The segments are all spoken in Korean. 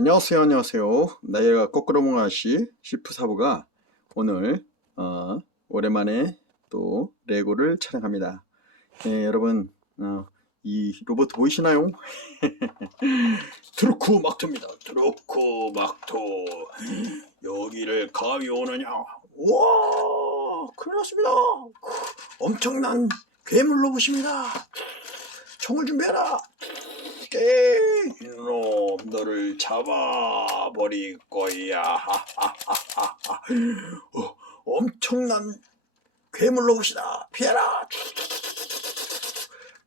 안녕하세요, 안녕하세요. 나이가 거꾸로 몽아씨 시프 사부가 오늘 어, 오랜만에 또 레고를 촬영합니다. 네, 여러분 어, 이 로봇 보이시나요? 트루크 막토입니다. 트루크 막토. 여기를 감이 오느냐? 우와, 큰일 났습니다. 엄청난 괴물 로봇입니다. 총을 준비해라. 게 이놈 너를 잡아버릴 거야. 어, 엄청난 괴물 로봇이다. 피해라.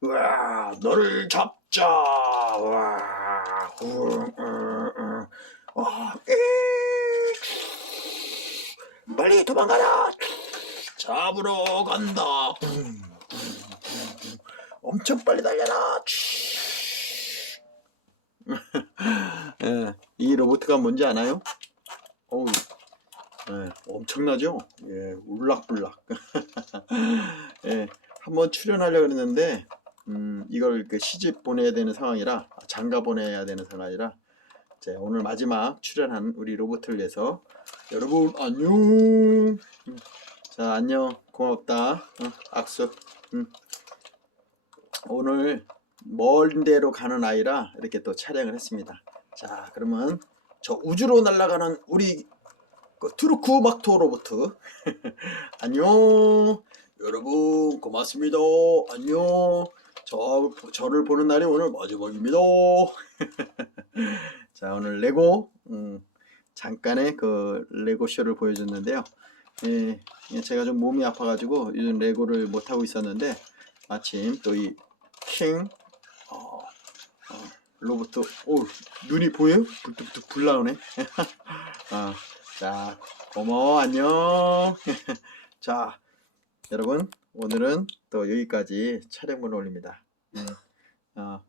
와, 너를 잡자. 와, 음, 음, 음. 와, 이. 빨리 도망가라. 잡으러 간다. 엄청 빨리 달려라. 예, 이 로봇가 뭔지 아나요? 어우, 예, 엄청나죠? 예, 울락불락. 예, 한번 출연하려고 그랬는데, 음, 이걸 그 시집 보내야 되는 상황이라, 아, 장가 보내야 되는 상황이라, 자, 오늘 마지막 출연한 우리 로봇을 위해서, 여러분, 안녕! 음, 자, 안녕. 고맙다. 어, 악수. 음. 오늘 먼 데로 가는 아이라 이렇게 또 촬영을 했습니다. 자, 그러면 저 우주로 날아가는 우리 그 트루크 막토 로봇 안녕. 여러분 고맙습니다. 안녕. 저 저를 보는 날이 오늘 마지막입니다. 자, 오늘 레고 음, 잠깐의 그 레고 쇼를 보여줬는데요. 예, 예, 제가 좀 몸이 아파가지고 요즘 레고를 못 하고 있었는데 마침 또 이 킹 어, 어, 로봇 오 눈이 보여요? 불뚝불뚝 불 나오네. 아, 자 고마워 안녕. 자 여러분 오늘은 또 여기까지 촬영을 올립니다. 음, 어,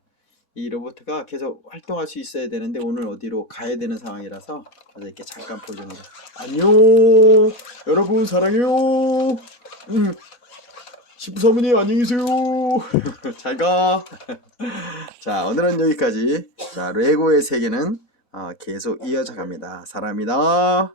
이 로봇가 계속 활동할 수 있어야 되는데 오늘 어디로 가야 되는 상황이라서 그래서 이렇게 잠깐 보여줍니다. 안녕 여러분 사랑해요. 음. 시부사모님 안녕히 계세요. 잘 가. 자, 오늘은 여기까지. 자, 레고의 세계는 어, 계속 이어져 갑니다. 사랑합니다.